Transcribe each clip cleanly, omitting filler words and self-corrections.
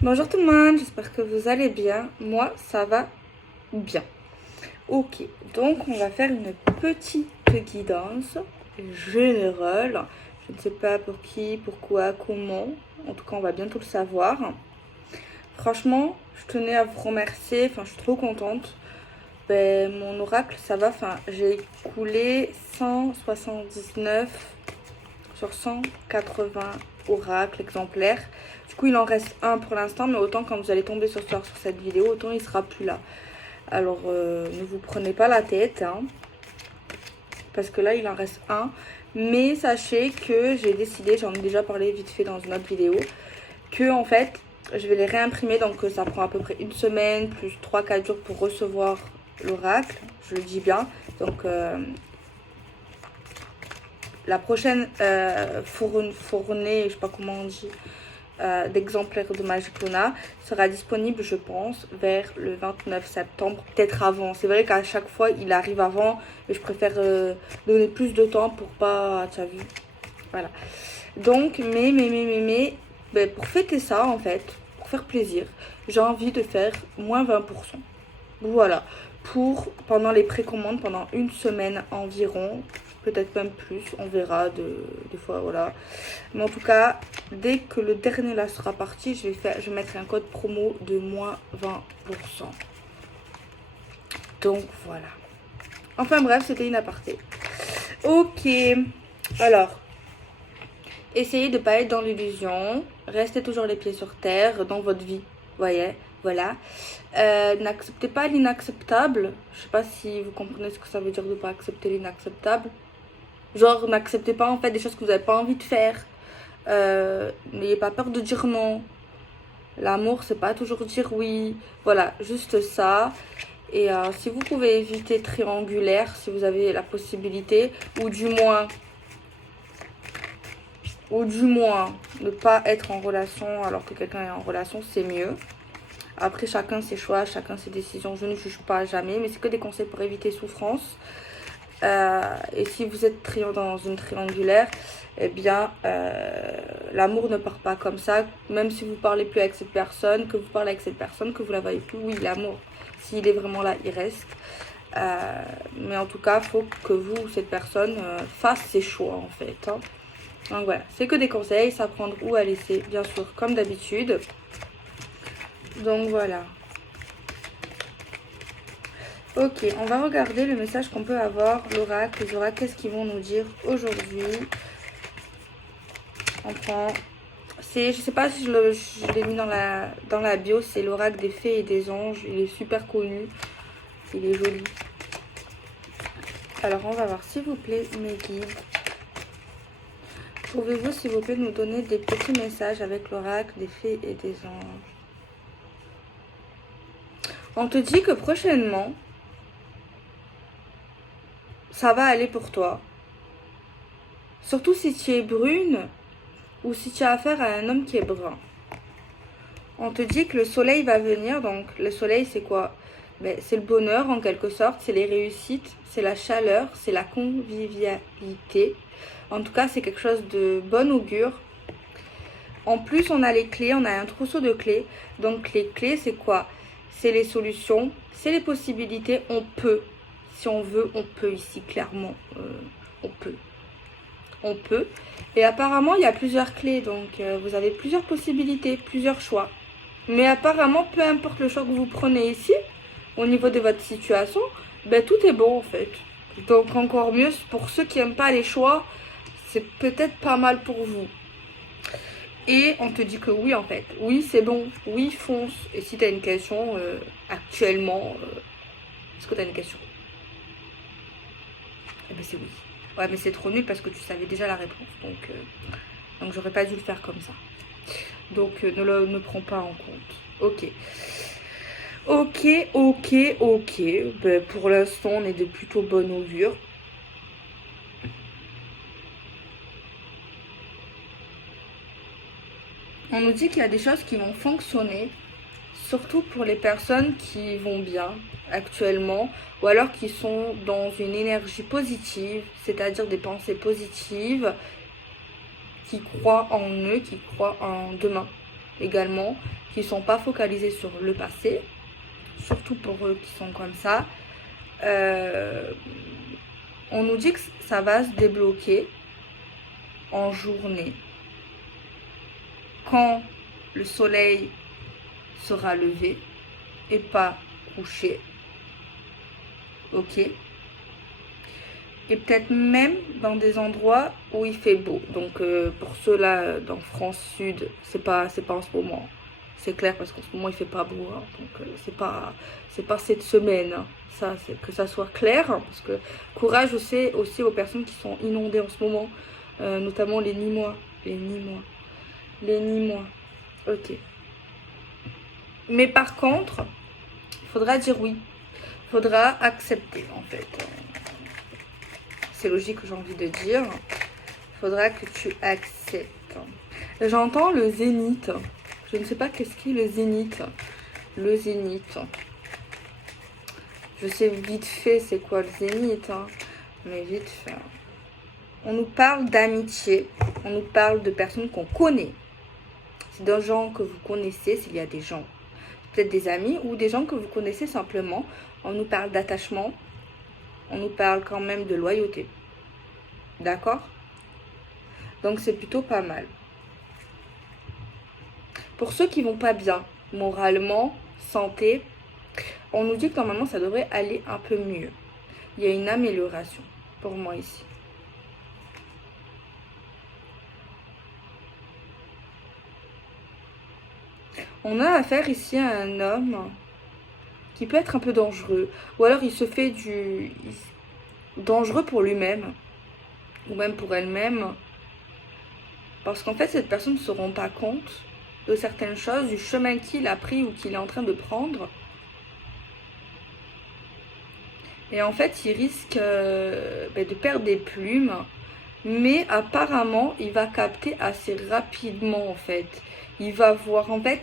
Bonjour tout le monde, j'espère que vous allez bien. Moi, ça va bien. Ok, donc on va faire une petite guidance générale. Je ne sais pas pour qui, pourquoi, comment. En tout cas, on va bientôt le savoir. Franchement, je tenais à vous remercier. Enfin, je suis trop contente. Ben, mon oracle, ça va. Enfin, j'ai écoulé 179 sur 180 oracles exemplaires. Du coup, il en reste un pour l'instant, mais autant quand vous allez tomber ce soir sur cette vidéo, autant il sera plus là. Alors, ne vous prenez pas la tête, hein, parce que là, il en reste un. Mais sachez que j'ai décidé, j'en ai déjà parlé vite fait dans une autre vidéo, que en fait, je vais les réimprimer. Donc, ça prend à peu près une semaine, plus 3-4 jours pour recevoir l'oracle. Je le dis bien. Donc, la prochaine fournée, je sais pas comment on dit, d'exemplaires de Magic Luna sera disponible, je pense, vers le 29 septembre, peut-être avant. C'est vrai qu'à chaque fois, il arrive avant, mais je préfère donner plus de temps pour pas... Tu as vu? Voilà. Donc, ben, pour fêter ça, en fait, pour faire plaisir, j'ai envie de faire moins 20%. Voilà. Pendant les précommandes, pendant une semaine environ, peut-être même plus, on verra des fois, voilà. Mais en tout cas, dès que le dernier là sera parti, je vais mettre un code promo de moins 20%. Donc voilà. Enfin bref, c'était une aparté. Ok. Alors, essayez de ne pas être dans l'illusion. Restez toujours les pieds sur terre dans votre vie. Voyez, voilà. N'acceptez pas l'inacceptable. Je sais pas si vous comprenez ce que ça veut dire de ne pas accepter l'inacceptable. Genre, n'acceptez pas en fait des choses que vous n'avez pas envie de faire. N'ayez pas peur de dire non. L'amour, c'est pas toujours dire oui. Voilà, juste ça. Et si vous pouvez éviter triangulaire, si vous avez la possibilité, ou du moins ne pas être en relation alors que quelqu'un est en relation, c'est mieux. Après, chacun ses choix, chacun ses décisions. Je ne juge pas jamais, mais c'est que des conseils pour éviter souffrance. Et si vous êtes dans une triangulaire, eh bien, l'amour ne part pas comme ça. Même si vous parlez plus avec cette personne, que vous parlez avec cette personne, que vous la voyez plus, oui, l'amour, s'il est vraiment là, il reste. Mais en tout cas, il faut que vous, cette personne, fasse ses choix, en fait. Hein. Donc voilà, c'est que des conseils, à prendre ou à laisser, bien sûr, comme d'habitude. Donc voilà. Ok, on va regarder le message qu'on peut avoir, l'oracle, les oracles, qu'est-ce qu'ils vont nous dire aujourd'hui. On prend, je sais pas si je l'ai mis dans la bio, c'est l'oracle des fées et des anges, il est super connu, il est joli. Alors on va voir, s'il vous plaît, mes guides. Pouvez-vous, s'il vous plaît, nous donner des petits messages avec l'oracle des fées et des anges? On te dit que prochainement, ça va aller pour toi. Surtout si tu es brune ou si tu as affaire à un homme qui est brun. On te dit que le soleil va venir. Donc le soleil, c'est quoi? C'est le bonheur en quelque sorte, c'est les réussites, c'est la chaleur, c'est la convivialité. En tout cas, c'est quelque chose de bon augure. En plus, on a les clés, on a un trousseau de clés. Donc les clés, c'est quoi? C'est les solutions, c'est les possibilités. On peut, si on veut, on peut ici, clairement. On peut. On peut. Et apparemment, il y a plusieurs clés. Donc, vous avez plusieurs possibilités, plusieurs choix. Mais apparemment, peu importe le choix que vous prenez ici, au niveau de votre situation, tout est bon en fait. Donc, encore mieux, pour ceux qui n'aiment pas les choix, c'est peut-être pas mal pour vous. Et on te dit que oui en fait. Oui, c'est bon. Oui, fonce. Et si tu as une question actuellement, est-ce que tu as une question? Eh bien, c'est oui. Ouais, mais c'est trop nul parce que tu savais déjà la réponse. Donc j'aurais pas dû le faire comme ça. Donc ne prends pas en compte. Ok. Ok. Pour l'instant, on est de plutôt bonne augure. On nous dit qu'il y a des choses qui vont fonctionner, surtout pour les personnes qui vont bien actuellement, ou alors qui sont dans une énergie positive, c'est-à-dire des pensées positives, qui croient en eux, qui croient en demain également, qui ne sont pas focalisés sur le passé, surtout pour eux qui sont comme ça, on nous dit que ça va se débloquer en journée. Quand le soleil sera levé et pas couché. Ok? Et peut-être même dans des endroits où il fait beau. Donc pour ceux-là dans France Sud, c'est pas en ce moment. C'est clair parce qu'en ce moment il fait pas beau. Hein. Donc c'est pas cette semaine. Hein. Ça, c'est que ça soit clair. Hein, parce que courage aussi aux personnes qui sont inondées en ce moment. Notamment les Nîmois. Les Nîmois. Ok. Mais par contre, il faudra dire oui. Il faudra accepter en fait. C'est logique, j'ai envie de dire. Il faudra que tu acceptes. J'entends le zénith. Je ne sais pas qu'est-ce qu'est le zénith. Le zénith. Je sais vite fait c'est quoi le zénith. Hein, mais vite fait. On nous parle d'amitié. On nous parle de personnes qu'on connaît. C'est des gens que vous connaissez, s'il y a des gens. Peut-être des amis ou des gens que vous connaissez simplement. On nous parle d'attachement. On nous parle quand même de loyauté. D'accord? Donc c'est plutôt pas mal. Pour ceux qui vont pas bien, moralement, santé, on nous dit que normalement ça devrait aller un peu mieux. Il y a une amélioration pour moi ici. On a affaire ici à un homme qui peut être un peu dangereux. Ou alors il se fait dangereux pour lui-même. Ou même pour elle-même. Parce qu'en fait, cette personne ne se rend pas compte de certaines choses, du chemin qu'il a pris ou qu'il est en train de prendre. Et en fait, il risque de perdre des plumes. Mais apparemment, il va capter assez rapidement, en fait. Il va voir, en fait,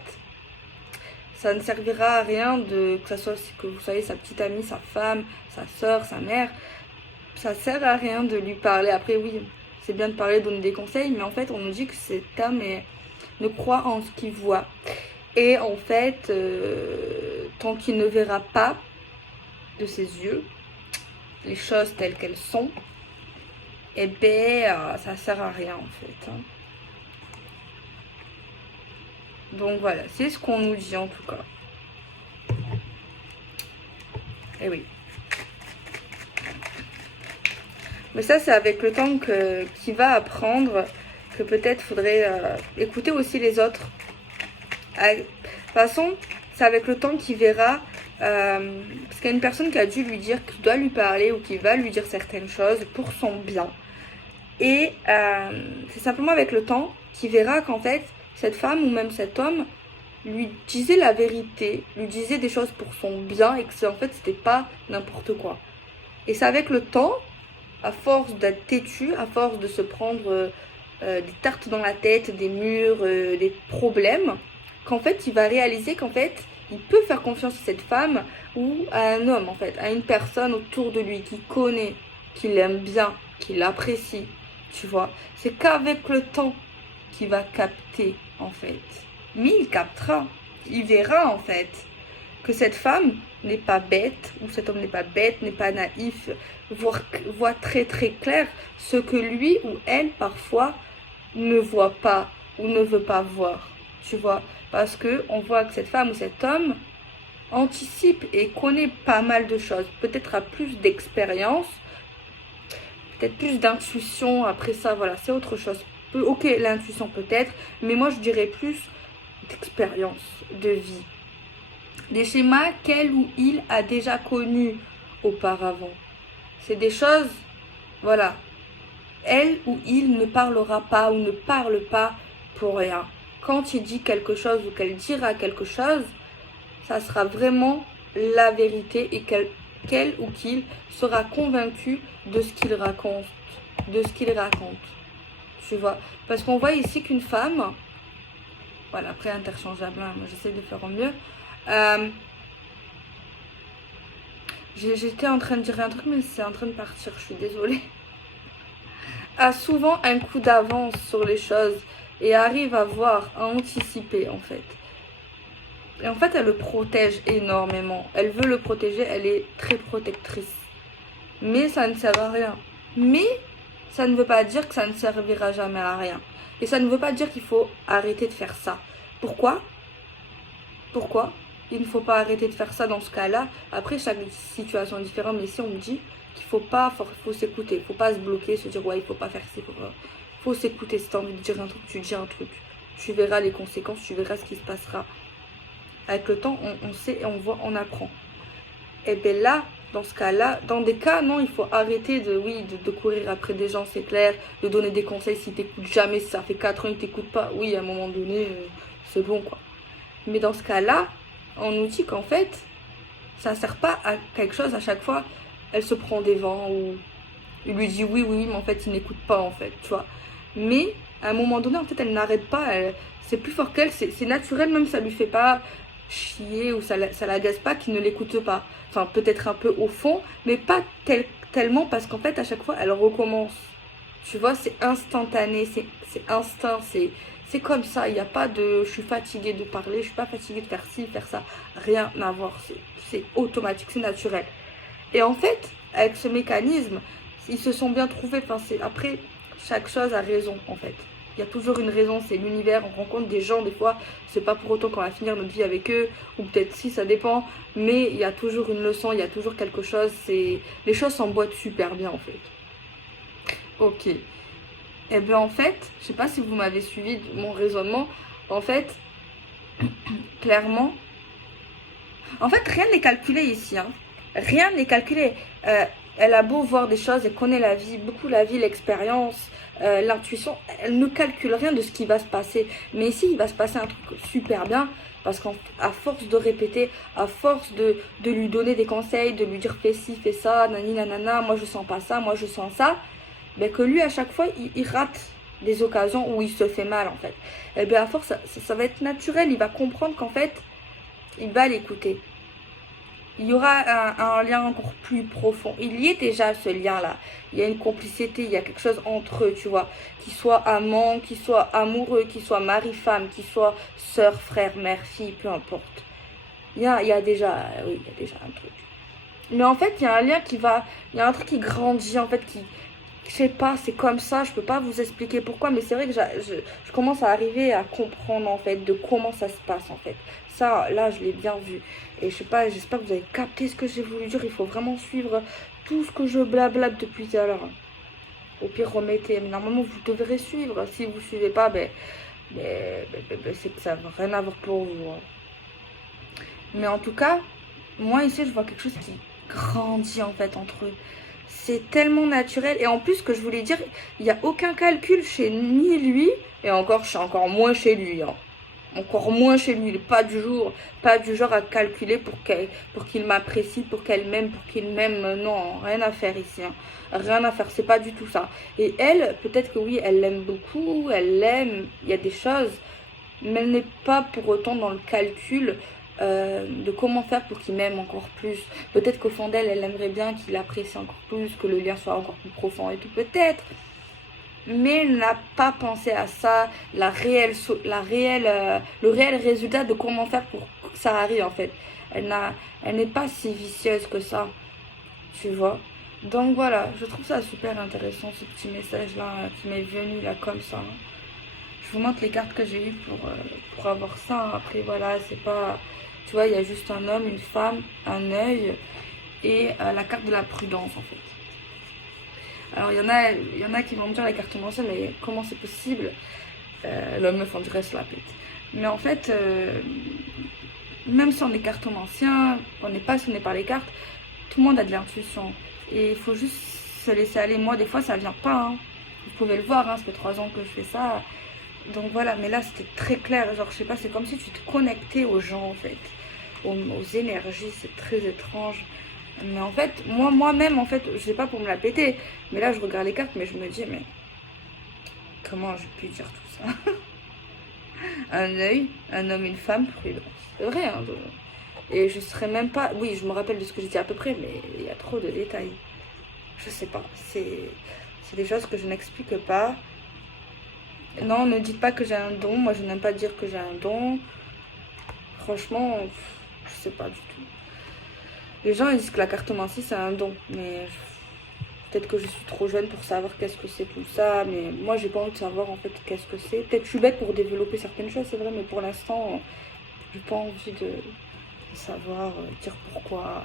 ça ne servira à rien que ça soit, que vous soyez sa petite amie, sa femme, sa soeur, sa mère. Ça sert à rien de lui parler. Après, oui, c'est bien de parler, de donner des conseils, mais en fait, on nous dit que cet homme ne croit en ce qu'il voit. Et en fait, tant qu'il ne verra pas de ses yeux les choses telles qu'elles sont, eh bien, ça sert à rien, en fait. Hein. Donc voilà, c'est ce qu'on nous dit en tout cas. Et oui. Mais ça, c'est avec le temps qu'il va apprendre que peut-être faudrait écouter aussi les autres. De toute façon, c'est avec le temps qu'il verra. Parce qu'il y a une personne qui a dû lui dire qu'il doit lui parler ou qu'il va lui dire certaines choses pour son bien. Et c'est simplement avec le temps qu'il verra qu'en fait, cette femme ou même cet homme lui disait la vérité, lui disait des choses pour son bien et que en fait, c'était pas n'importe quoi. Et c'est avec le temps, à force d'être têtu, à force de se prendre des tartes dans la tête, des murs, des problèmes, qu'en fait, il va réaliser qu'en fait, il peut faire confiance à cette femme ou à un homme, en fait, à une personne autour de lui qui connaît, qui l'aime bien, qui l'apprécie, tu vois. C'est qu'avec le temps qu'il va capter, en fait. Mais il captera, il verra, en fait, que cette femme n'est pas bête, ou cet homme n'est pas bête, n'est pas naïf, voit très très clair ce que lui ou elle, parfois, ne voit pas ou ne veut pas voir, tu vois. Parce qu'on voit que cette femme ou cet homme anticipe et connaît pas mal de choses. Peut-être a plus d'expérience, peut-être plus d'intuition. Après ça, voilà, c'est autre chose. Ok, l'intuition peut-être, mais moi je dirais plus d'expérience, de vie. Des schémas qu'elle ou il a déjà connus auparavant. C'est des choses, voilà. Elle ou il ne parlera pas ou ne parle pas pour rien. Quand il dit quelque chose ou qu'elle dira quelque chose, ça sera vraiment la vérité et qu'elle ou qu'il sera convaincu de ce qu'il raconte. Tu vois. Parce qu'on voit ici qu'une femme, voilà, après interchangeable, hein, moi j'essaie de faire au mieux. J'étais en train de dire un truc, mais c'est en train de partir, je suis désolée. A souvent un coup d'avance sur les choses et arrive à voir, à anticiper en fait. Et en fait, elle le protège énormément. Elle veut le protéger, elle est très protectrice. Mais ça ne sert à rien. Mais ça ne veut pas dire que ça ne servira jamais à rien. Et ça ne veut pas dire qu'il faut arrêter de faire ça. Pourquoi? Pourquoi il ne faut pas arrêter de faire ça dans ce cas-là? Après, chaque situation est différente. Mais si on me dit qu'il faut s'écouter. Il ne faut pas se bloquer, se dire ouais, il ne faut pas faire ça. Faut s'écouter. Si tu as envie de dire un truc, tu dis un truc. Tu verras les conséquences, tu verras ce qui se passera. Avec le temps, on sait et on voit, on apprend. Et bien là, dans ce cas-là, dans des cas, non, il faut arrêter de courir après des gens, c'est clair, de donner des conseils si t'écoutes jamais, si ça fait 4 ans qu'ils t'écoutent pas, oui, à un moment donné, c'est bon, quoi. Mais dans ce cas-là, on nous dit qu'en fait, ça ne sert pas à quelque chose à chaque fois, elle se prend des vents, ou il lui dit oui, mais en fait, il n'écoute pas, en fait, tu vois. Mais, à un moment donné, en fait, elle n'arrête pas, c'est plus fort qu'elle, c'est naturel, même ça lui fait pas chier ou ça l'agace pas qu'il ne l'écoute pas. Enfin, peut-être un peu au fond, mais pas tellement parce qu'en fait, à chaque fois, elle recommence. Tu vois, c'est instantané, c'est instinct, c'est comme ça. Il n'y a pas de je suis fatiguée de parler, je suis pas fatiguée de faire ci, faire ça. Rien à voir. C'est automatique, c'est naturel. Et en fait, avec ce mécanisme, ils se sont bien trouvés. Enfin, après, chaque chose a raison, en fait. Il y a toujours une raison, c'est l'univers, on rencontre des gens, des fois, c'est pas pour autant qu'on va finir notre vie avec eux, ou peut-être si, ça dépend, mais il y a toujours une leçon, il y a toujours quelque chose, les choses s'emboîtent super bien, en fait. Ok. Et bien, en fait, je sais pas si vous m'avez suivi mon raisonnement, en fait, clairement, en fait, rien n'est calculé ici, hein. Rien n'est calculé. Elle a beau voir des choses, elle connaît la vie, beaucoup la vie, l'expérience, l'intuition. Elle ne calcule rien de ce qui va se passer. Mais ici, il va se passer un truc super bien. Parce qu'à force de répéter, à force de lui donner des conseils, de lui dire fais ci, fais ça, nani nanana, moi je sens pas ça, moi je sens ça, ben que lui à chaque fois il rate des occasions où il se fait mal en fait. Et bien à force, ça va être naturel, il va comprendre qu'en fait, il va l'écouter. Il y aura un lien encore plus profond. Il y est déjà ce lien-là. Il y a une complicité, il y a quelque chose entre eux, tu vois. Qu'ils soient amants, qu'ils soient amoureux, qu'ils soient mari-femme, qu'ils soient sœur, frère, mère, fille, peu importe. Il y a déjà, oui, il y a déjà un truc. Mais en fait, il y a un lien il y a un truc qui grandit, en fait, je sais pas, c'est comme ça, je peux pas vous expliquer pourquoi, mais c'est vrai que je commence à arriver à comprendre, en fait, de comment ça se passe, en fait. Ça, là, je l'ai bien vu. Et je sais pas, j'espère que vous avez capté ce que j'ai voulu dire. Il faut vraiment suivre tout ce que je blablate depuis tout à l'heure. Au pire, remettez. Mais normalement, vous devrez suivre. Si vous suivez pas, c'est que ça n'a rien à voir pour vous. Hein. Mais en tout cas, moi ici, je vois quelque chose qui grandit en fait entre eux. C'est tellement naturel. Et en plus, ce que je voulais dire, il n'y a aucun calcul chez ni lui, et encore moins chez lui. Hein. Encore moins chez lui. Il n'est pas du genre à calculer pour qu'il m'apprécie, pour qu'elle m'aime, pour qu'il m'aime. Non, rien à faire ici. Hein. Rien à faire, c'est pas du tout ça. Et elle, peut-être que oui, elle l'aime beaucoup, elle l'aime, il y a des choses, mais elle n'est pas pour autant dans le calcul de comment faire pour qu'il m'aime encore plus. Peut-être qu'au fond d'elle, elle aimerait bien qu'il l'apprécie encore plus, que le lien soit encore plus profond et tout, peut-être. Mais elle n'a pas pensé à ça, le réel résultat de comment faire pour que ça arrive en fait. Elle n'est pas si vicieuse que ça, tu vois. Donc voilà, je trouve ça super intéressant ce petit message là qui m'est venu là comme ça. Je vous montre les cartes que j'ai eues pour avoir ça. Après voilà, c'est pas... Tu vois, il y a juste un homme, une femme, un œil et la carte de la prudence en fait. Alors il y en a qui vont me dire la carte mensuelle, mais comment c'est possible? L'homme meuf on dirait sur la pète. Mais en fait, même si on est cartomancien, on n'est passionné par les cartes, tout le monde a de l'intuition. Et il faut juste se laisser aller. Moi des fois ça vient pas. Hein. Vous pouvez le voir, hein, ça fait 3 ans que je fais ça. Donc voilà, mais là c'était très clair. Genre je sais pas, c'est comme si tu te connectais aux gens en fait. Aux énergies, c'est très étrange. Mais en fait, moi-même, en fait, je sais pas pour me la péter, mais là, je regarde les cartes, mais je me dis, mais comment j'ai pu dire tout ça? Un œil, un homme, une femme, prudence. C'est vrai, hein. Et je serais même pas... Oui, je me rappelle de ce que j'ai dit à peu près, mais il y a trop de détails. Je sais pas, c'est des choses que je n'explique pas. Non, ne dites pas que j'ai un don, moi je n'aime pas dire que j'ai un don. Franchement, je sais pas du tout. Les gens ils disent que la cartomancie c'est un don, mais peut-être que je suis trop jeune pour savoir qu'est-ce que c'est tout ça, mais moi j'ai pas envie de savoir en fait qu'est-ce que c'est. Peut-être que je suis bête pour développer certaines choses, c'est vrai, mais pour l'instant, j'ai pas envie de savoir, dire pourquoi.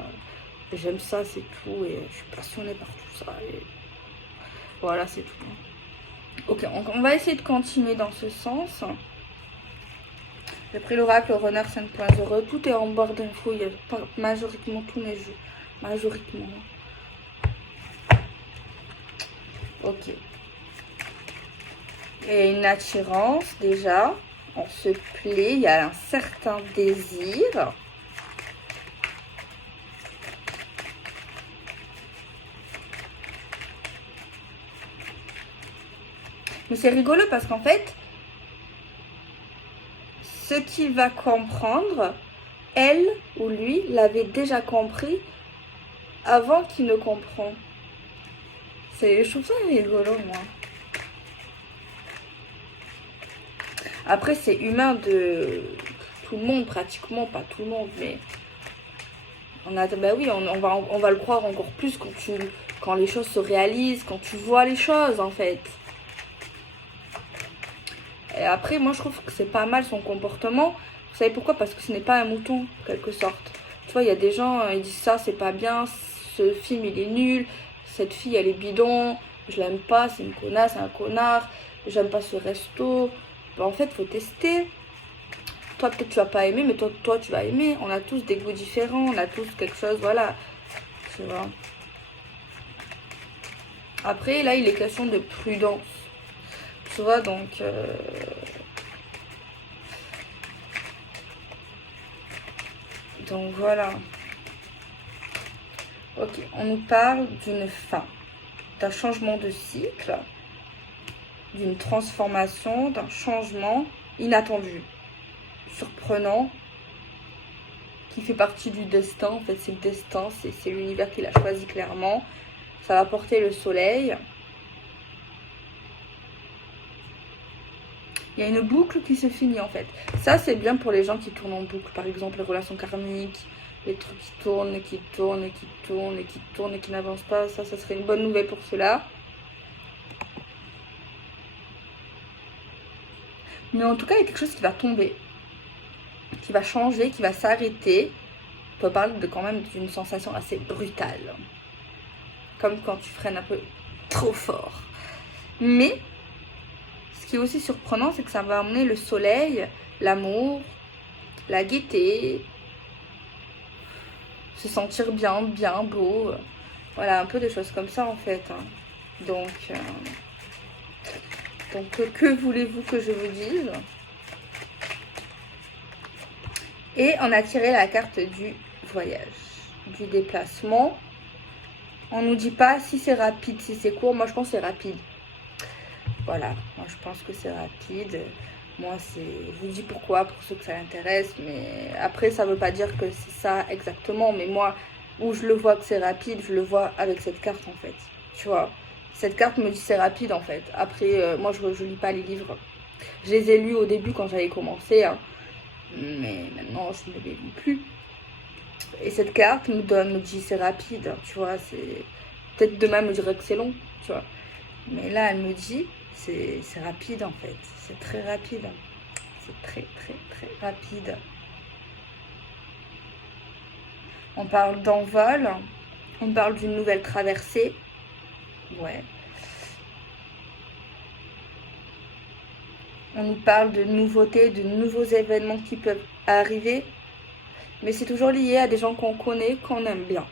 J'aime ça, c'est tout, et je suis passionnée par tout ça, et voilà, c'est tout. Ok, on va essayer de continuer dans ce sens. J'ai pris l'oracle Runner 5.0, tout est en barre d'infos, il y a majoritairement tous mes jeux, majoritairement. Ok. Il y a une attirance déjà, on se plaît, il y a un certain désir. Mais c'est rigolo parce qu'en fait, ce qu'il va comprendre, elle ou lui l'avait déjà compris avant qu'il ne comprend. Je trouve ça rigolo, moi. Après, c'est humain de tout le monde, pratiquement, pas tout le monde, mais bah oui, on va le croire encore plus quand les choses se réalisent, quand tu vois les choses, en fait. Et après, moi, je trouve que c'est pas mal son comportement. Vous savez pourquoi? Parce que ce n'est pas un mouton, en quelque sorte. Tu vois, il y a des gens, ils disent ça, c'est pas bien, ce film, il est nul, cette fille, elle est bidon, je l'aime pas, c'est une connasse, c'est un connard, j'aime pas ce resto. Bah, en fait, faut tester. Toi, peut-être tu vas pas aimer, mais toi, tu vas aimer. On a tous des goûts différents, on a tous quelque chose, voilà. Tu vois. Après, là, il est question de prudence. Tu vois, donc... Donc voilà. Ok, on nous parle d'une fin, d'un changement de cycle, d'une transformation, d'un changement inattendu, surprenant, qui fait partie du destin. En fait, c'est le destin, c'est l'univers qui l'a choisi clairement. Ça va porter le soleil. Il y a une boucle qui se finit en fait. Ça, c'est bien pour les gens qui tournent en boucle. Par exemple, les relations karmiques, les trucs qui tournent, et qui tournent, et qui tournent, et qui tournent, et qui n'avancent pas. Ça serait une bonne nouvelle pour cela. Mais en tout cas, il y a quelque chose qui va tomber, qui va changer, qui va s'arrêter. On peut parler quand même d'une sensation assez brutale. Comme quand tu freines un peu trop fort. Mais... ce qui est aussi surprenant, c'est que ça va amener le soleil, l'amour, la gaieté, se sentir bien, bien, beau. Voilà, un peu des choses comme ça en fait. Donc, que voulez-vous que je vous dise? Et on a tiré la carte du voyage, du déplacement. On nous dit pas si c'est rapide, si c'est court. Moi, je pense que c'est rapide. Voilà, moi je pense que c'est rapide. Moi, je vous dis pourquoi, pour ceux que ça intéresse. Mais après, ça veut pas dire que c'est ça exactement. Mais moi, où je le vois que c'est rapide, je le vois avec cette carte en fait. Tu vois, cette carte me dit c'est rapide en fait. Après, moi je lis pas les livres. Je les ai lus au début quand j'avais commencé. Mais maintenant, je ne les lis plus. Et cette carte me dit c'est rapide. Tu vois, c'est... peut-être demain me dirait que c'est long. Tu vois. Mais là, elle me dit... c'est rapide en fait, c'est très rapide, c'est très très très rapide. On parle d'envol, on parle d'une nouvelle traversée, ouais. On nous parle de nouveautés, de nouveaux événements qui peuvent arriver, mais c'est toujours lié à des gens qu'on connaît, qu'on aime bien,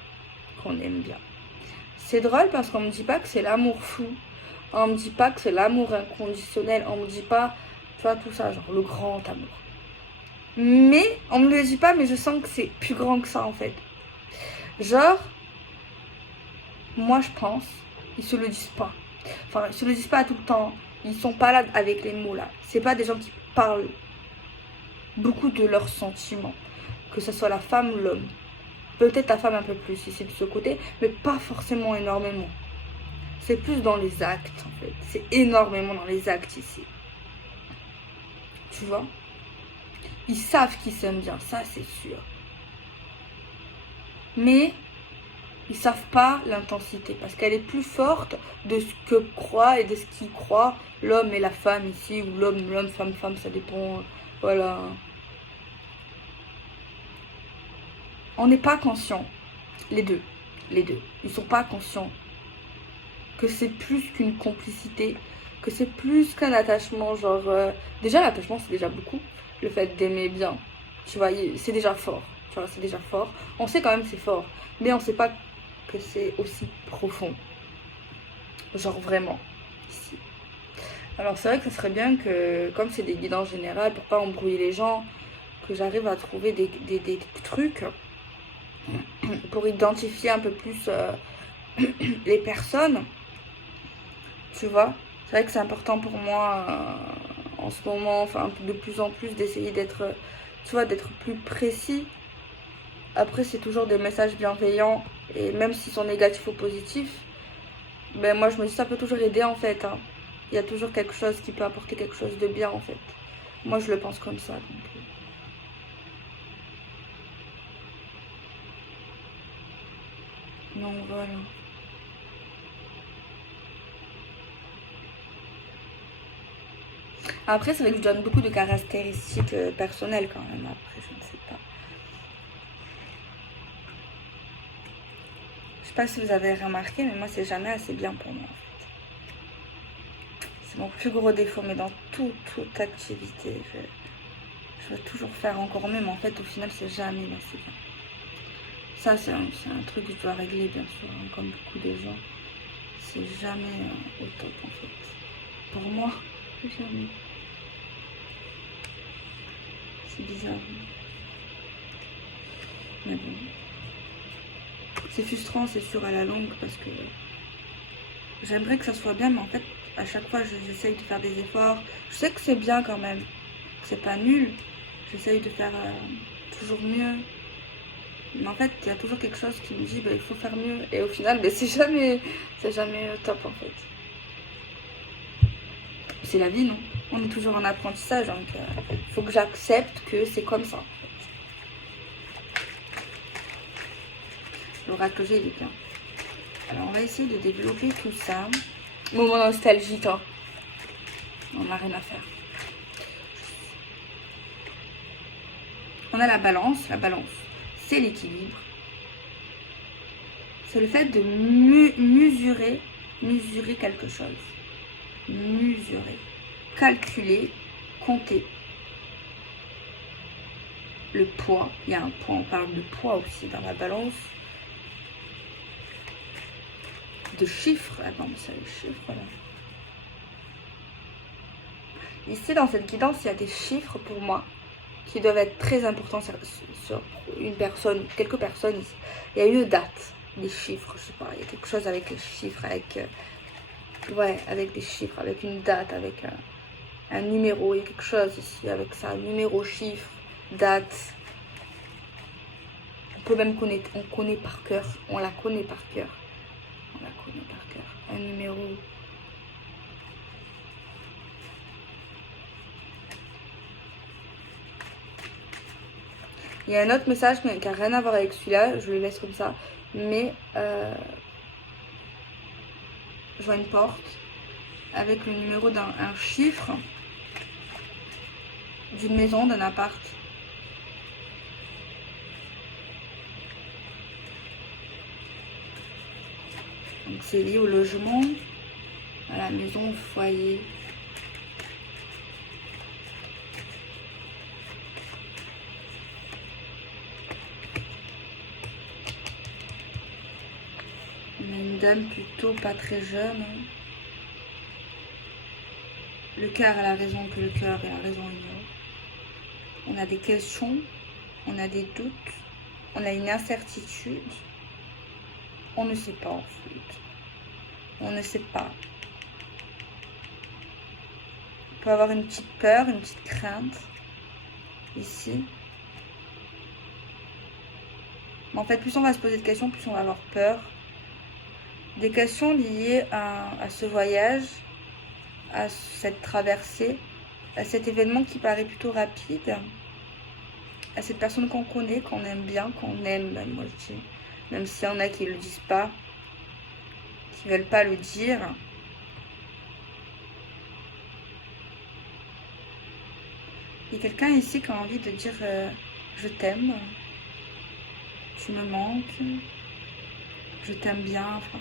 C'est drôle parce qu'on me dit pas que c'est l'amour fou. On me dit pas que c'est l'amour inconditionnel. On me dit pas, tu vois, tout ça, genre le grand amour. Mais, on me le dit pas, mais je sens que c'est plus grand que ça, en fait. Genre, moi, je pense, ils se le disent pas. Enfin, ils se le disent pas tout le temps. Ils sont pas là avec les mots, là. C'est pas des gens qui parlent beaucoup de leurs sentiments. Que ce soit la femme ou l'homme. Peut-être la femme un peu plus, ici, de ce côté, mais pas forcément énormément. C'est plus dans les actes, en fait. C'est énormément dans les actes, ici. Tu vois? Ils savent qu'ils s'aiment bien, ça c'est sûr. Mais ils savent pas l'intensité parce qu'elle est plus forte de ce que croit et de ce qu'ils croient l'homme et la femme ici, ou l'homme, femme, ça dépend. Voilà. On n'est pas conscient, les deux. Ils sont pas conscients que c'est plus qu'une complicité, que c'est plus qu'un attachement, genre... déjà, l'attachement, c'est déjà beaucoup. Le fait d'aimer bien, tu vois, c'est déjà fort. Tu vois, c'est déjà fort. On sait quand même que c'est fort, mais on sait pas que c'est aussi profond. Genre vraiment, ici. Alors, c'est vrai que ce serait bien que, comme c'est des guidances générales, pour pas embrouiller les gens, que j'arrive à trouver des trucs pour identifier un peu plus les personnes. Tu vois, c'est vrai que c'est important pour moi en ce moment, enfin de plus en plus, d'essayer d'être, tu vois, d'être plus précis. Après, c'est toujours des messages bienveillants, et même s'ils sont négatifs ou positifs, ben moi je me dis ça peut toujours aider en fait, hein. Il y a toujours quelque chose qui peut apporter quelque chose de bien en fait. Moi je le pense comme ça. Donc voilà. Après, c'est vrai que je donne beaucoup de caractéristiques personnelles quand même. Après, je ne sais pas. Je sais pas si vous avez remarqué, mais moi, c'est jamais assez bien pour moi. C'est mon plus gros défaut, mais dans toute activité, je veux toujours faire encore mieux, mais en fait, au final, c'est jamais assez bien. Ça, c'est un truc que je dois régler, bien sûr, hein, comme beaucoup de gens. C'est jamais au top, en fait. Pour moi, c'est jamais. C'est bizarre. Mais bon. C'est frustrant, c'est sûr, à la longue, parce que j'aimerais que ça soit bien, mais en fait, à chaque fois, j'essaye de faire des efforts. Je sais que c'est bien quand même, que c'est pas nul. J'essaye de faire toujours mieux. Mais en fait, il y a toujours quelque chose qui me dit, bah, il faut faire mieux. Et au final, bah, c'est jamais top, en fait. C'est la vie, non? On est toujours en apprentissage, donc il faut que j'accepte que c'est comme ça. En fait. L'oracle G, il est bien. Alors, on va essayer de développer tout ça. Moment nostalgique, hein. On n'a rien à faire. On a la balance. La balance, c'est l'équilibre. C'est le fait de mesurer quelque chose. Mesurer. Calculer, compter. Le poids. Il y a un poids, on parle de poids aussi dans la balance. De chiffres. Ah non, mais c'est les chiffres là. Ici, dans cette guidance, il y a des chiffres pour moi qui doivent être très importants sur une personne, quelques personnes ici. Il y a une date, des chiffres, je sais pas, il y a quelque chose avec les chiffres, avec avec des chiffres, avec une date, avec un numéro, il y a quelque chose ici avec ça, numéro, chiffre, date. On peut même connaître, on connaît par cœur, on la connaît par cœur, un numéro. Il y a un autre message qui n'a rien à voir avec celui-là, je le laisse comme ça. Mais je vois une porte avec le numéro d'un chiffre d'une maison, d'un appart. Donc c'est lié au logement, à la maison, au foyer. On a une dame plutôt pas très jeune. Le cœur a la raison que le cœur et la raison ignore. On a des questions, on a des doutes, on a une incertitude. On ne sait pas en fait. On ne sait pas. On peut avoir une petite peur, une petite crainte ici. Mais en fait, plus on va se poser de questions, plus on va avoir peur. Des questions liées à ce voyage, à cette traversée, à cet événement qui paraît plutôt rapide. à cette personne qu'on connaît, qu'on aime bien, qu'on aime, même moi je dis, même s'il y en a qui le disent pas, qui veulent pas le dire. Il y a quelqu'un ici qui a envie de dire je t'aime, tu me manques, je t'aime bien, enfin,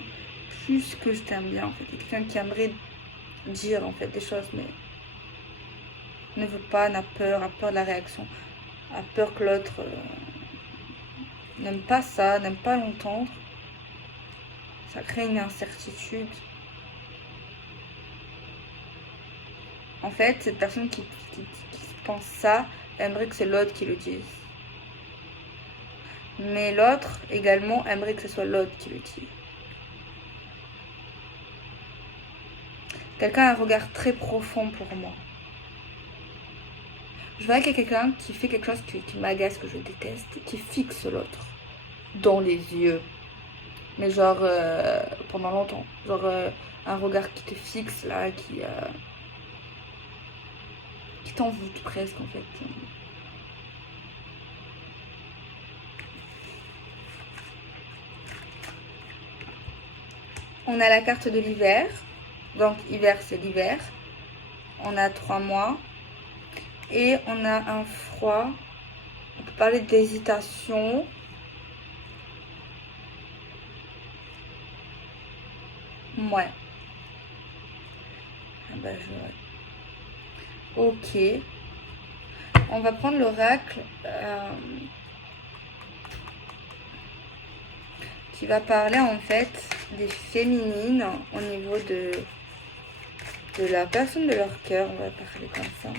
plus que je t'aime bien en fait. Il y a quelqu'un qui aimerait dire en fait des choses, mais ne veut pas, n'a peur, a peur de la réaction, a peur que l'autre n'aime pas ça, n'aime pas l'entendre. Ça crée une incertitude. En fait, cette personne qui pense ça, aimerait que c'est l'autre qui le dise. Mais l'autre également aimerait que ce soit l'autre qui le dise. Quelqu'un a un regard très profond pour moi. Je vois qu'il y a quelqu'un qui fait quelque chose qui m'agace, que je déteste, qui fixe l'autre dans les yeux. Mais genre pendant longtemps. Genre un regard qui te fixe là, qui t'envoûte presque en fait. On a la carte de l'hiver. Donc hiver c'est l'hiver. On a 3 mois. Et on a un froid. On peut parler d'hésitation. Ouais. Ah bah ok. On va prendre l'oracle qui va parler en fait des féminines au niveau de la personne de leur cœur. On va parler comme ça.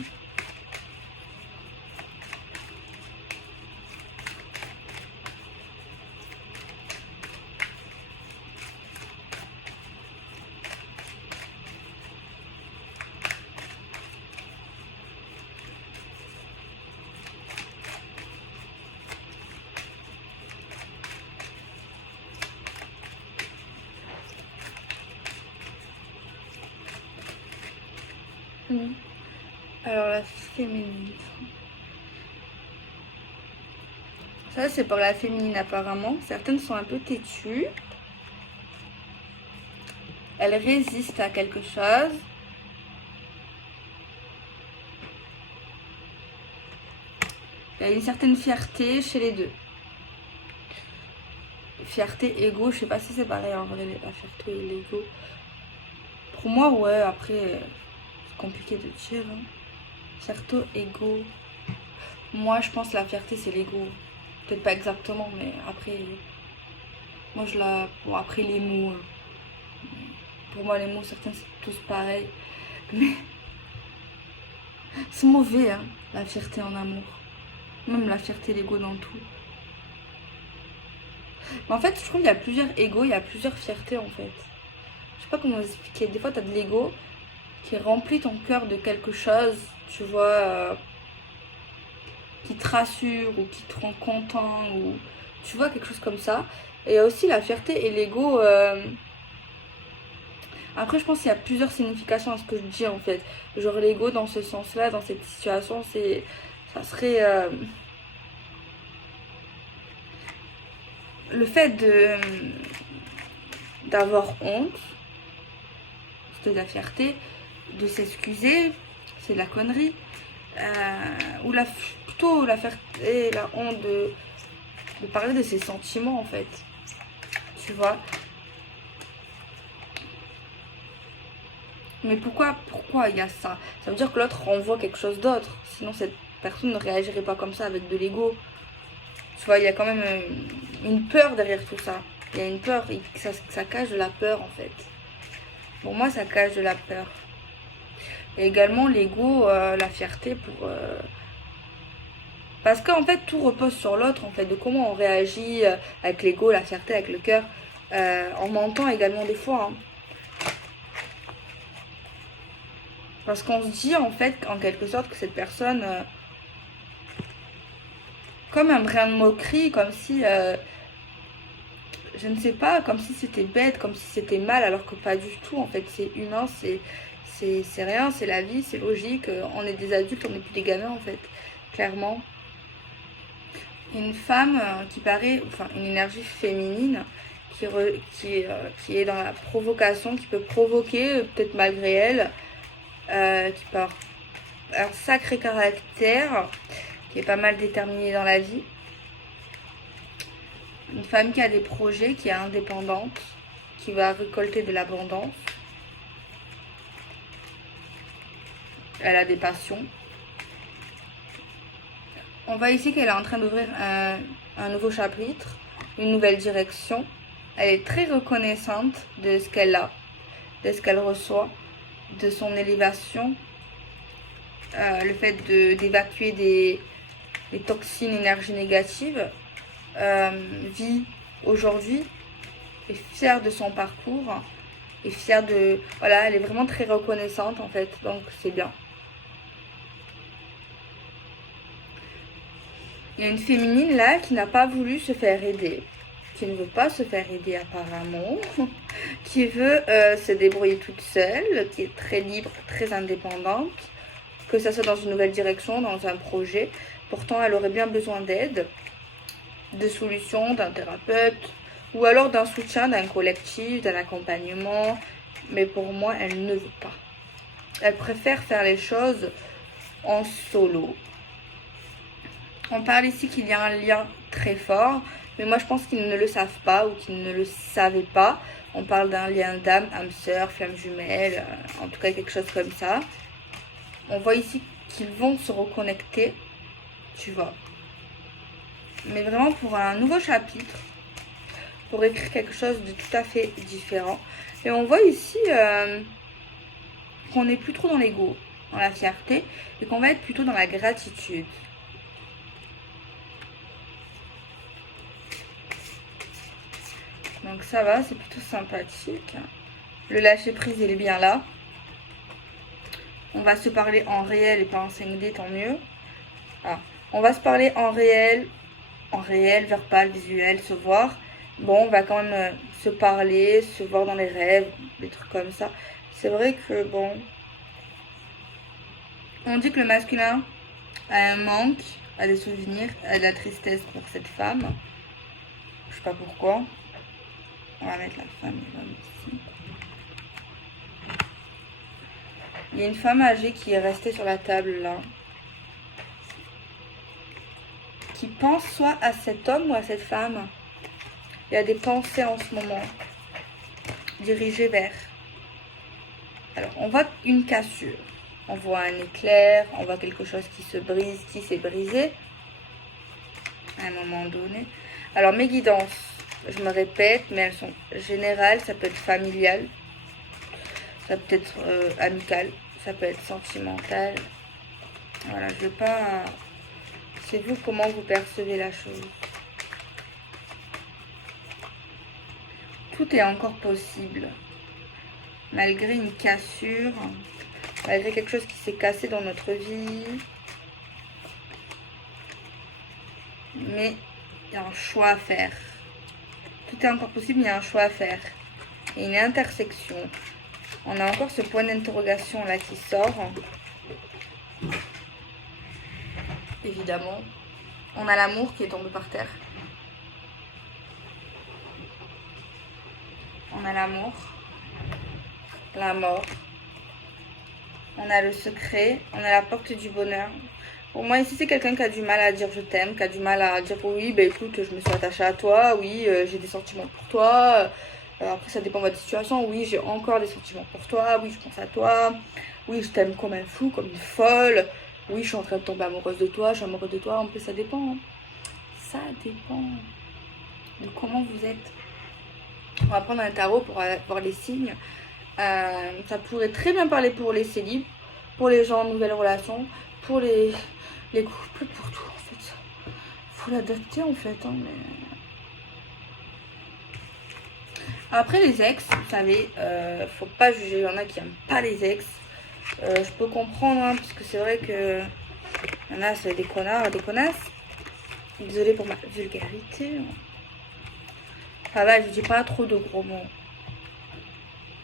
Alors la féminine. Ça c'est pour la féminine apparemment. Certaines sont un peu têtues. Elles résistent à quelque chose. Il y a une certaine fierté chez les deux. Fierté, ego, je sais pas si c'est pareil en vrai, la fierté et l'ego. Pour moi, ouais, après, c'est compliqué de dire. Hein. Fierté, ego. Moi, je pense que la fierté, c'est l'ego. Peut-être pas exactement, mais après, moi, je la. Bon, après, les mots. Pour moi, les mots, certains, c'est tous pareil. Mais c'est mauvais, hein, la fierté en amour. Même la fierté, l'ego dans tout. Mais en fait, je trouve qu'il y a plusieurs égos, il y a plusieurs fiertés en fait. Je sais pas comment expliquer. Des fois, t'as de l'ego qui remplit ton cœur de quelque chose, tu vois, qui te rassure ou qui te rend content, ou tu vois, quelque chose comme ça. Et il y a aussi la fierté et l'ego. Après, je pense qu'il y a plusieurs significations à ce que je dis en fait. Genre, l'ego dans ce sens-là, dans cette situation, ça serait le fait d'avoir honte, c'est de la fierté, de s'excuser, c'est de la connerie, ou plutôt la fierté, la honte de parler de ses sentiments en fait, tu vois. Mais pourquoi il y a ça? Ça veut dire que l'autre renvoie quelque chose d'autre, sinon cette personne ne réagirait pas comme ça avec de l'ego. Tu vois, il y a quand même une peur derrière tout ça. Il y a une peur, et ça cache de la peur en fait. Pour moi, ça cache de la peur. Et également l'ego, la fierté pour... Parce qu'en fait, tout repose sur l'autre, en fait, de comment on réagit avec l'ego, la fierté, avec le cœur. On m'entend également des fois. Hein. Parce qu'on se dit, en fait, en quelque sorte, que cette personne... comme un brin de moquerie, comme si... je ne sais pas, comme si c'était bête, comme si c'était mal, alors que pas du tout. En fait, c'est humain, c'est rien, c'est la vie, c'est logique. On est des adultes, on n'est plus des gamins, en fait, clairement. Une femme qui paraît, enfin une énergie féminine qui est dans la provocation, qui peut provoquer, peut-être malgré elle, qui peut avoir un sacré caractère, qui est pas mal déterminée dans la vie. Une femme qui a des projets, qui est indépendante, qui va récolter de l'abondance. Elle a des passions. On voit ici qu'elle est en train d'ouvrir un nouveau chapitre, une nouvelle direction. Elle est très reconnaissante de ce qu'elle a, de ce qu'elle reçoit, de son élévation. Le fait d'évacuer des toxines, énergies négatives. Vit aujourd'hui, est fière de son parcours, est fière de... Voilà, elle est vraiment très reconnaissante en fait, donc c'est bien. Il y a une féminine là qui n'a pas voulu se faire aider, qui ne veut pas se faire aider apparemment, qui veut se débrouiller toute seule, qui est très libre, très indépendante, que ça soit dans une nouvelle direction, dans un projet. Pourtant, elle aurait bien besoin d'aide, de solutions, d'un thérapeute, ou alors d'un soutien, d'un collectif, d'un accompagnement. Mais pour moi, elle ne veut pas. Elle préfère faire les choses en solo. On parle ici qu'il y a un lien très fort, mais moi je pense qu'ils ne le savent pas ou qu'ils ne le savaient pas. On parle d'un lien d'âme, âme sœur, flamme jumelle, en tout cas quelque chose comme ça. On voit ici qu'ils vont se reconnecter, tu vois. Mais vraiment pour un nouveau chapitre, pour écrire quelque chose de tout à fait différent. Et on voit ici qu'on n'est plus trop dans l'ego, dans la fierté, et qu'on va être plutôt dans la gratitude. Donc ça va, c'est plutôt sympathique. Le lâcher prise, il est bien là. On va se parler en réel et pas en 5D, tant mieux. Ah. On va se parler en réel, verbal, visuel, se voir. Bon, on va quand même se parler, se voir dans les rêves, des trucs comme ça. C'est vrai que, bon... On dit que le masculin a un manque, a des souvenirs, a de la tristesse pour cette femme. Je sais pas pourquoi. On va mettre la femme et l'homme ici. Il y a une femme âgée qui est restée sur la table là. Qui pense soit à cet homme ou à cette femme. Il y a des pensées en ce moment. Dirigées vers. Alors, on voit une cassure. On voit un éclair. On voit quelque chose qui se brise, qui s'est brisé. À un moment donné. Alors, mes guidances. Je me répète, mais elles sont générales, ça peut être familial, ça peut être amical, ça peut être sentimental. Voilà, je ne veux pas... C'est vous comment vous percevez la chose. Tout est encore possible. Malgré une cassure, malgré quelque chose qui s'est cassé dans notre vie. Mais il y a un choix à faire. Tout est encore possible, il y a un choix à faire. Et une intersection. On a encore ce point d'interrogation là qui sort. Évidemment. On a l'amour qui est tombé par terre. On a l'amour. La mort. On a le secret. On a la porte du bonheur. Pour moi, ici, c'est quelqu'un qui a du mal à dire je t'aime, qui a du mal à dire oui, bah écoute, je me suis attachée à toi, oui, j'ai des sentiments pour toi. Après, ça dépend de votre situation. Oui, j'ai encore des sentiments pour toi, oui, je pense à toi, oui, je t'aime comme un fou, comme une folle, oui, je suis en train de tomber amoureuse de toi, je suis amoureuse de toi. En plus, ça dépend. Hein. Ça dépend de comment vous êtes. On va prendre un tarot pour voir les signes. Ça pourrait très bien parler pour les célibes, pour les gens en nouvelle relation, pour les couples, pour tout en fait. Faut l'adapter en fait. Hein, mais... Après les ex, vous savez, faut pas juger. Il y en a qui aiment pas les ex. Je peux comprendre, hein, parce que c'est vrai que il y en a, c'est des connards, des connasses. Désolée pour ma vulgarité. Ça va, je dis pas trop de gros mots.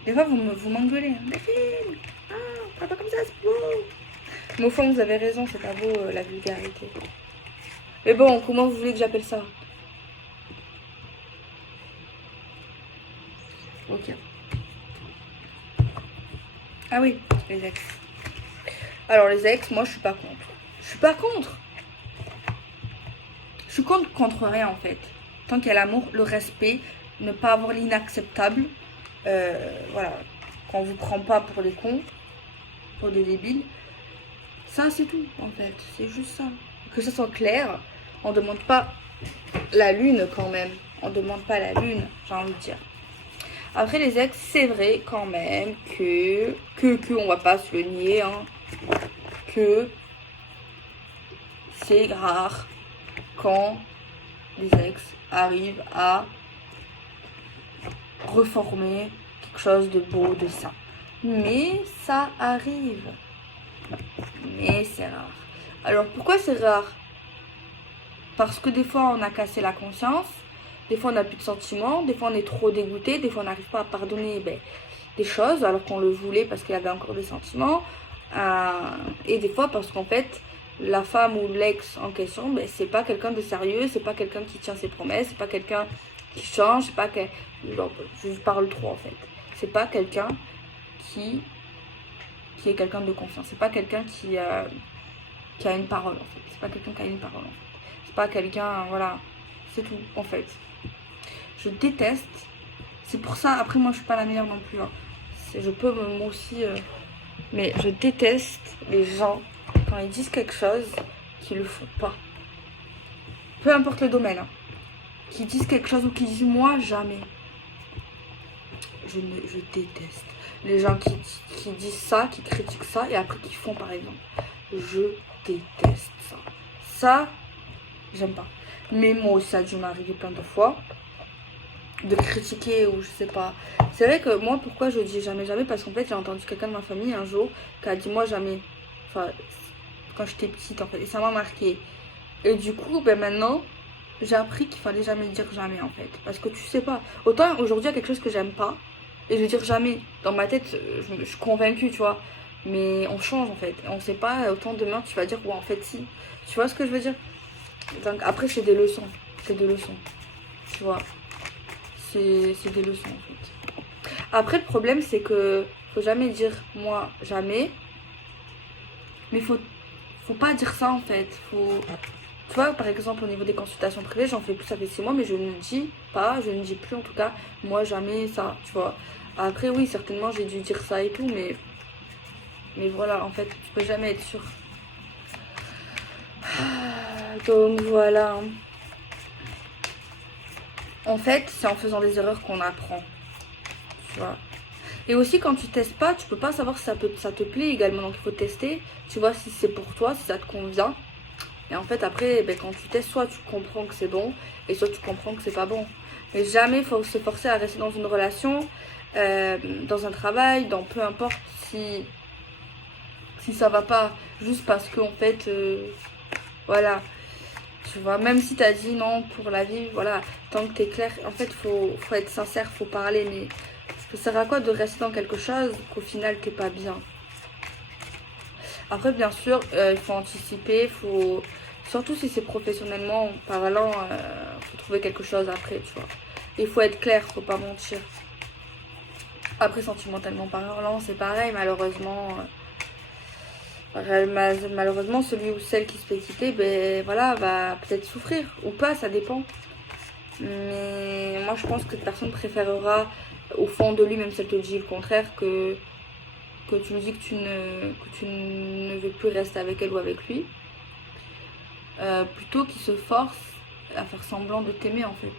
Des fois, vous m'engueulez. Hein. Delphine, pas comme ça, c'est beau. Mais au fond, vous avez raison, c'est pas beau la vulgarité. Mais bon, comment vous voulez que j'appelle ça? Ok. Ah oui, les ex. Alors les ex, moi je suis pas contre. Je suis pas contre. Je suis contre rien en fait. Tant qu'il y a l'amour, le respect, ne pas avoir l'inacceptable. Voilà. Qu'on vous prend pas pour des cons, pour des débiles. Ça c'est tout en fait. C'est juste ça. Que ça soit clair. On demande pas la lune quand même. On demande pas la lune, j'ai envie de dire. Après les ex, c'est vrai quand même que on va pas se le nier, hein, que c'est rare quand les ex arrivent à reformer quelque chose de beau, de sain. Mais ça arrive. Mais c'est rare. Alors pourquoi c'est rare? Parce que des fois on a cassé la conscience, des fois on n'a plus de sentiments, des fois on est trop dégoûté, des fois on n'arrive pas à pardonner des choses alors qu'on le voulait parce qu'il y avait encore des sentiments. Et des fois parce qu'en fait la femme ou l'ex en question, c'est pas quelqu'un de sérieux, c'est pas quelqu'un qui tient ses promesses, c'est pas quelqu'un qui change, c'est pas que... je parle trop en fait. C'est pas quelqu'un qui est quelqu'un de confiance, c'est pas quelqu'un qui a une parole en fait. C'est pas quelqu'un qui a une parole en fait. C'est pas quelqu'un, voilà, c'est tout en fait. Je déteste. C'est pour ça, après moi je suis pas la meilleure non plus. Hein. Je peux moi aussi, mais je déteste les gens quand ils disent quelque chose qui le font pas. Peu importe le domaine. Hein. Qui disent quelque chose ou qui disent moi jamais. Je déteste les gens qui disent ça, qui critiquent ça et après qui font par exemple. Je déteste ça. Ça, j'aime pas. Mais moi aussi, ça a dû m'arriver plein de fois de critiquer ou je sais pas. C'est vrai que moi, pourquoi je dis jamais jamais? Parce qu'en fait, j'ai entendu quelqu'un de ma famille un jour qui a dit moi jamais. Enfin, quand j'étais petite en fait. Et ça m'a marqué. Et du coup, maintenant, j'ai appris qu'il fallait jamais dire jamais en fait. Parce que tu sais pas. Autant aujourd'hui, il y a quelque chose que j'aime pas. Et je veux dire jamais. Dans ma tête, je suis convaincue, tu vois. Mais on change en fait. On sait pas, autant demain, tu vas dire, ouais, en fait, si. Tu vois ce que je veux dire? Donc après, c'est des leçons. C'est des leçons. Tu vois. C'est des leçons en fait. Après, le problème, c'est que faut jamais dire moi, jamais. Mais faut pas dire ça en fait. Tu vois, par exemple, au niveau des consultations privées, j'en fais plus, ça fait 6 mois, mais je ne dis pas, je ne dis plus en tout cas, moi, jamais ça, tu vois. Après, oui, certainement, j'ai dû dire ça et tout, mais voilà, en fait, tu peux jamais être sûr. Donc voilà. En fait, c'est en faisant des erreurs qu'on apprend. Tu vois. Et aussi, quand tu testes pas, tu peux pas savoir si ça te plaît également. Donc, il faut tester. Tu vois si c'est pour toi, si ça te convient. Et en fait, après, quand tu testes, soit tu comprends que c'est bon, et soit tu comprends que c'est pas bon. Mais jamais il faut se forcer à rester dans une relation, dans un travail, dans peu importe si ça va pas. Juste parce que, en fait, voilà. Tu vois, même si t'as dit non pour la vie, voilà, tant que t'es clair, en fait, faut être sincère, faut parler, mais ça sert à quoi de rester dans quelque chose qu'au final t'es pas bien? Après, bien sûr, il faut anticiper, surtout si c'est professionnellement parlant, faut trouver quelque chose après, tu vois. Il faut être clair, faut pas mentir. Après, sentimentalement parlant, c'est pareil, malheureusement. Malheureusement, celui ou celle qui se fait quitter, voilà, va peut-être souffrir ou pas, ça dépend. Mais moi, je pense que cette personne préférera au fond de lui, même si elle te dit le contraire, que tu lui dis que tu ne veux plus rester avec elle ou avec lui, plutôt qu'il se force à faire semblant de t'aimer en fait.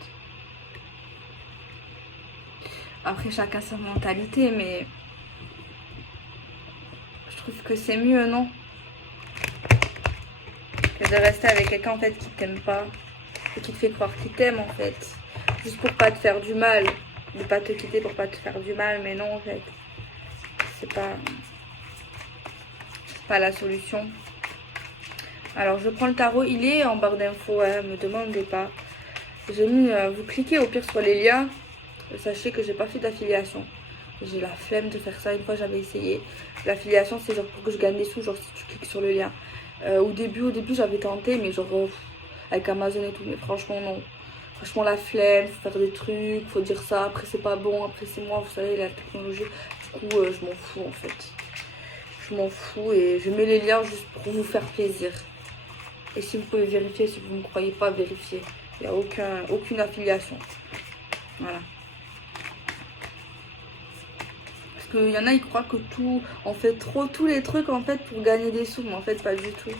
Après, chacun sa mentalité, mais je trouve que c'est mieux, non? Que de rester avec quelqu'un en fait qui t'aime pas et qui te fait croire qu'il t'aime en fait, juste pour pas te faire du mal, de pas te quitter pour pas te faire du mal, mais non en fait, c'est pas la solution. Alors je prends le tarot, il est en barre d'infos, me demandez pas. J'ai mis, vous cliquez au pire sur les liens, sachez que j'ai pas fait d'affiliation. J'ai la flemme de faire ça, une fois j'avais essayé. L'affiliation c'est genre pour que je gagne des sous, genre si tu cliques sur le lien. Au début j'avais tenté, mais genre avec Amazon et tout. Mais franchement, non. Franchement, la flemme, faut faire des trucs, faut dire ça, après c'est pas bon, après c'est moi, vous savez, la technologie. Du coup, je m'en fous en fait. Je m'en fous et je mets les liens juste pour vous faire plaisir. Et si vous pouvez vérifier, si vous ne me croyez pas, vérifiez. Il n'y a aucune affiliation. Voilà. Parce qu'il y en a, ils croient que tout, on fait trop tous les trucs en fait pour gagner des sous, mais en fait pas du tout.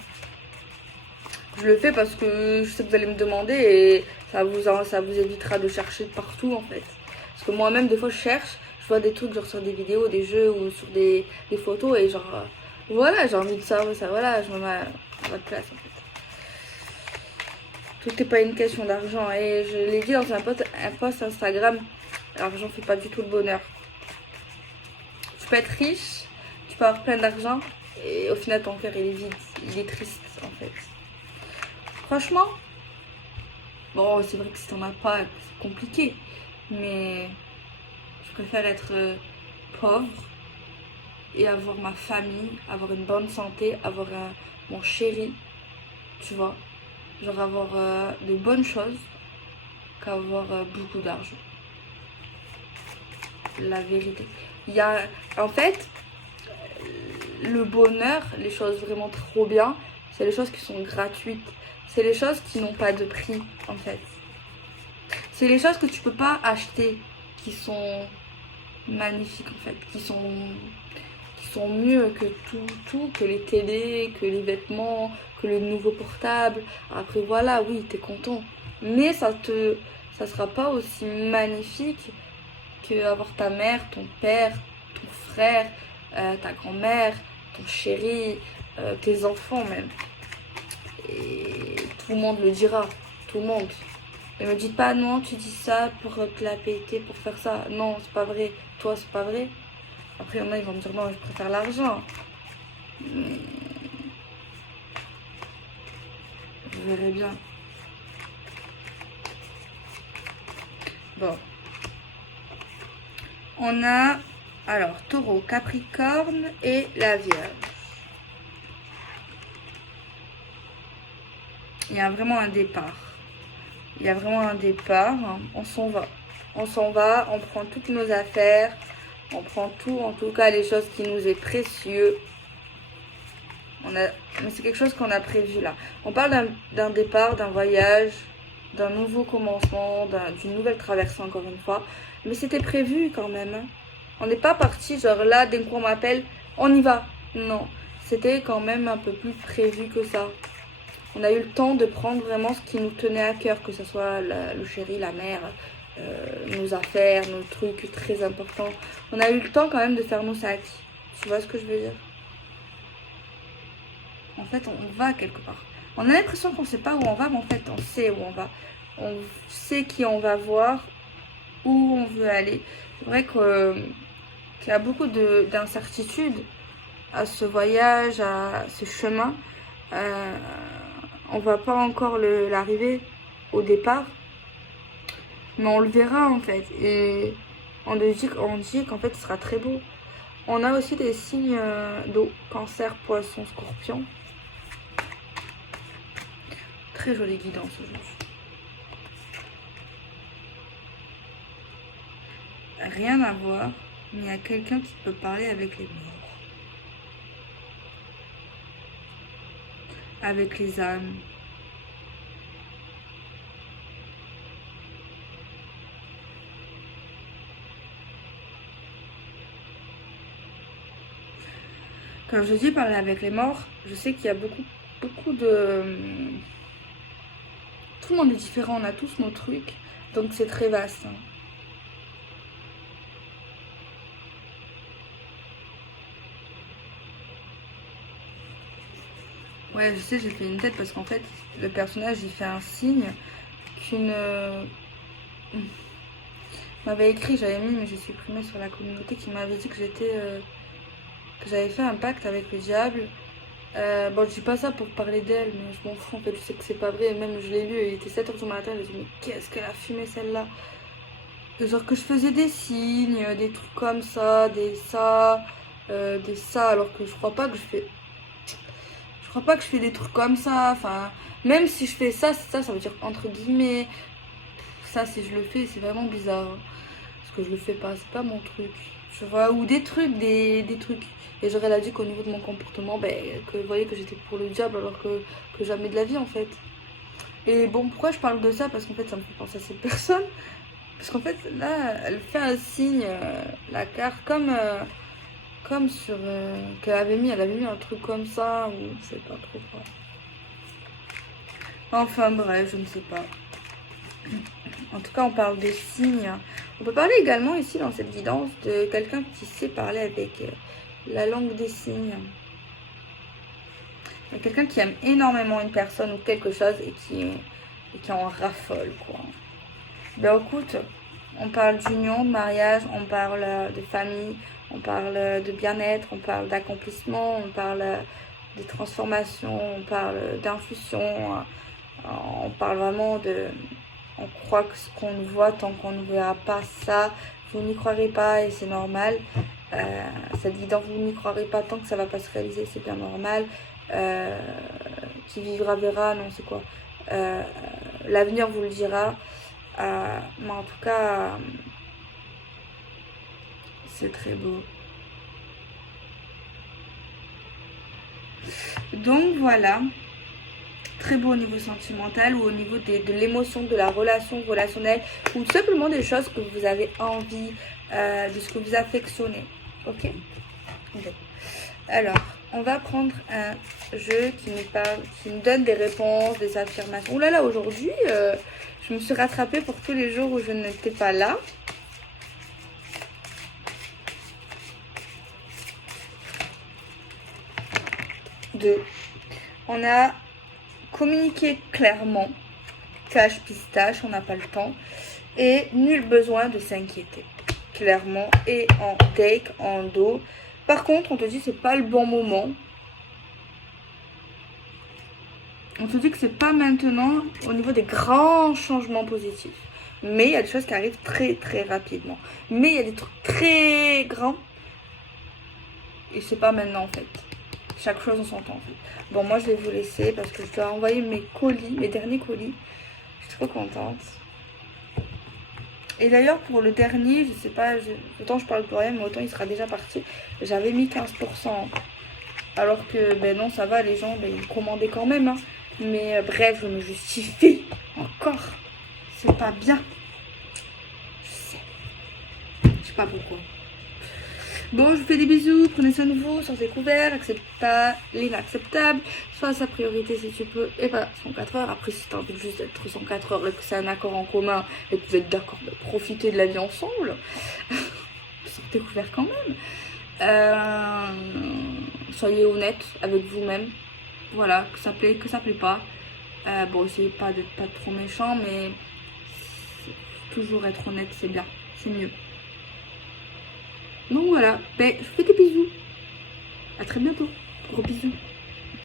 Je le fais parce que je sais que vous allez me demander et ça vous évitera de chercher de partout en fait. Parce que moi-même des fois je cherche, je vois des trucs genre sur des vidéos, des jeux ou sur des photos et genre voilà, j'ai envie de ça, voilà, je me mets à votre place en fait. Tout n'est pas une question d'argent et je l'ai dit dans un post Instagram, l'argent fait pas du tout le bonheur. Tu peux être riche, tu peux avoir plein d'argent et au final ton cœur il est vide, il est triste en fait. Franchement, bon c'est vrai que si t'en as pas c'est compliqué, mais je préfère être pauvre et avoir ma famille, avoir une bonne santé, avoir mon chéri, tu vois, genre avoir de bonnes choses qu'avoir beaucoup d'argent. La vérité. Il y a, en fait, le bonheur, les choses vraiment trop bien, c'est les choses qui sont gratuites. C'est les choses qui n'ont pas de prix, en fait. C'est les choses que tu peux pas acheter, qui sont magnifiques, en fait, qui sont mieux que tout, que les télés, que les vêtements, que le nouveau portable. Après, voilà, oui, t'es content. Mais ça sera pas aussi magnifique que avoir ta mère, ton père, ton frère, ta grand-mère, ton chéri, tes enfants même. Et tout le monde le dira, tout le monde. Ne me dites pas non, tu dis ça pour te la péter, pour faire ça. Non, c'est pas vrai. Toi, c'est pas vrai. Après, il y en a, ils vont me dire non, je préfère l'argent. Mais vous verrez bien. Bon. On a alors Taureau, Capricorne et la Vierge. Il y a vraiment un départ. Il y a vraiment un départ. On s'en va. On s'en va, on prend toutes nos affaires. On prend tout, en tout cas les choses qui nous est précieux. Mais c'est quelque chose qu'on a prévu là. On parle d'un départ, d'un voyage, d'un nouveau commencement, d'une nouvelle traversée encore une fois. Mais c'était prévu quand même. Hein. On n'est pas parti genre là, dès qu'on m'appelle, on y va. Non, c'était quand même un peu plus prévu que ça. On a eu le temps de prendre vraiment ce qui nous tenait à cœur, que ce soit le chéri, la mère, nos affaires, nos trucs très importants. On a eu le temps quand même de faire nos sacs. Tu vois ce que je veux dire? En fait, on va quelque part. On a l'impression qu'on ne sait pas où on va, mais en fait, on sait où on va. On sait qui on va voir, où on veut aller. C'est vrai qu'il y a beaucoup d'incertitudes à ce voyage, à ce chemin. On va pas encore l'arriver au départ, mais on le verra en fait. Et on dit qu'en fait, ce sera très beau. On a aussi des signes d'eau, Cancer, Poisson, Scorpion. Très jolie guidance aujourd'hui. Rien à voir, mais il y a quelqu'un qui peut parler avec les morts. Avec les âmes. Quand je dis parler avec les morts, je sais qu'il y a beaucoup de... Tout le monde est différent, on a tous nos trucs, donc c'est très vaste. Hein. Ouais, je sais, j'ai fait une tête parce qu'en fait, le personnage, il fait un signe qu'une... m'avait écrit, j'avais mis, mais j'ai supprimé sur la communauté, qui m'avait dit que que j'avais fait un pacte avec le diable. Bon, je dis pas ça pour parler d'elle, mais je m'en fous, en fait, je sais que c'est pas vrai. Même, je l'ai lu, il était 7h du matin, je me dit, mais qu'est-ce qu'elle a fumé celle-là? Genre que je faisais des signes, des trucs comme ça, des ça, alors que je crois pas crois pas que je fais des trucs comme ça. Enfin, même si je fais ça, ça veut dire entre guillemets. Ça, si je le fais, c'est vraiment bizarre. Parce que je le fais pas, c'est pas mon truc. Tu vois, ou des trucs, des trucs. Et j'aurais la dit qu'au niveau de mon comportement, ben, que vous voyez que j'étais pour le diable alors que jamais de la vie en fait. Et bon, pourquoi je parle de ça? Parce qu'en fait, ça me fait penser à cette personne. Parce qu'en fait, là, elle fait un signe, la carte, comme sur. Elle avait mis un truc comme ça, ou je sais pas trop quoi. Enfin bref, je ne sais pas. En tout cas, on parle de signes. On peut parler également ici dans cette guidance de quelqu'un qui sait parler avec la langue des signes. Il y a quelqu'un qui aime énormément une personne ou quelque chose et qui en raffole, quoi. Ben écoute, on parle d'union, de mariage, on parle de famille, on parle de bien-être, on parle d'accomplissement, on parle de transformation, on parle d'infusion, on parle vraiment de... On croit que ce qu'on voit tant qu'on ne verra pas ça, vous n'y croirez pas et c'est normal. Cette guidance, vous n'y croirez pas tant que ça va pas se réaliser, c'est bien normal. Qui vivra verra, non c'est quoi, l'avenir vous le dira. Mais en tout cas, c'est très beau. Donc voilà, très beau au niveau sentimental ou au niveau de l'émotion, de la relation relationnelle ou tout simplement des choses que vous avez envie, de ce que vous affectionnez. Ok. Alors, on va prendre un jeu qui nous parle, qui nous donne des réponses, des affirmations. Ouh là là, aujourd'hui, je me suis rattrapée pour tous les jours où je n'étais pas là. On a communiqué clairement, cache pistache, on n'a pas le temps. Et nul besoin de s'inquiéter. Clairement, et en take, en dos. Par contre, on te dit que c'est pas le bon moment. On te dit que c'est pas maintenant au niveau des grands changements positifs. Mais il y a des choses qui arrivent très très rapidement. Mais il y a des trucs très grands. Et c'est pas maintenant en fait. Chaque chose en son temps en fait. Bon, moi je vais vous laisser parce que je dois envoyer mes colis, mes derniers colis. Je suis trop contente. Et d'ailleurs pour le dernier, je sais pas, autant je parle pour rien, mais autant il sera déjà parti. J'avais mis 15%. Alors que ben non, ça va, les gens ben, ils commandaient quand même. Hein. Mais bref, je me justifie encore. C'est pas bien. Je sais. Je sais pas pourquoi. Bon, je vous fais des bisous, prenez soin de vous, soyez couverts, acceptez pas l'inacceptable, sois sa priorité si tu peux, et voilà, 104 heures. Après, si t'as envie juste d'être 104 heures et que c'est un accord en commun et que vous êtes d'accord de profiter de la vie ensemble, soyez couverts quand même. Soyez honnête avec vous-même, voilà, que ça plaît pas. Bon, essayez pas d'être pas trop méchant, mais toujours être honnête, c'est bien, c'est mieux. Donc voilà, ben, je vous fais des bisous. À très bientôt. Gros bisous.